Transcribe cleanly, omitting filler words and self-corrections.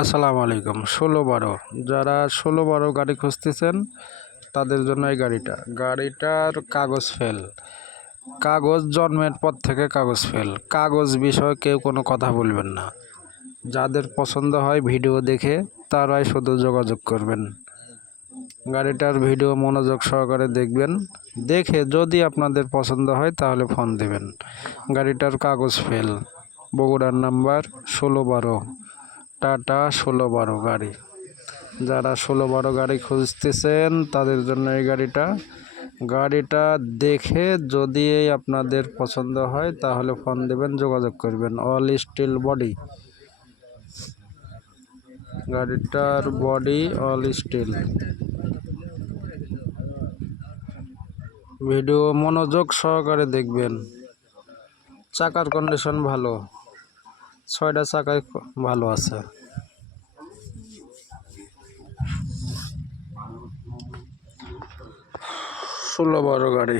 আসসালামু আলাইকুম। 16-12 যারা 16-12 গাড়ি খুঁজতেছেন তাদের জন্য এই গাড়িটার কাগজ ফেল। কাগজ জন্মের পর থেকে কাগজ ফেল। কাগজ বিষয়ে কেউ কোনো কথা বলবেন না। যাদের পছন্দ হয় ভিডিও দেখে তারাই শুধু যোগাযোগ করবেন। গাড়িটার ভিডিও মনোযোগ সহকারে দেখবেন, দেখে যদি আপনাদের পছন্দ হয় তাহলে ফোন দেবেন। গাড়িটার কাগজ ফেল, বগুড়ার নাম্বার 16-12, টাটা 16-12 গাড়ি। যারা 16-12 গাড়ি খুঁজতেছেন তাদের জন্য এই গাড়িটা দেখে যদি আপনাদের পছন্দ হয় তাহলে ফোন দেবেন, যোগাযোগ করবেন। অল স্টিল বডি, গাড়িটার বডি অল স্টিল। ভিডিও মনোযোগ সহকারে দেখবেন। চাকার কন্ডিশন ভালো, 6টা চাকাই ভালো আছে। 16-12 গাড়ি।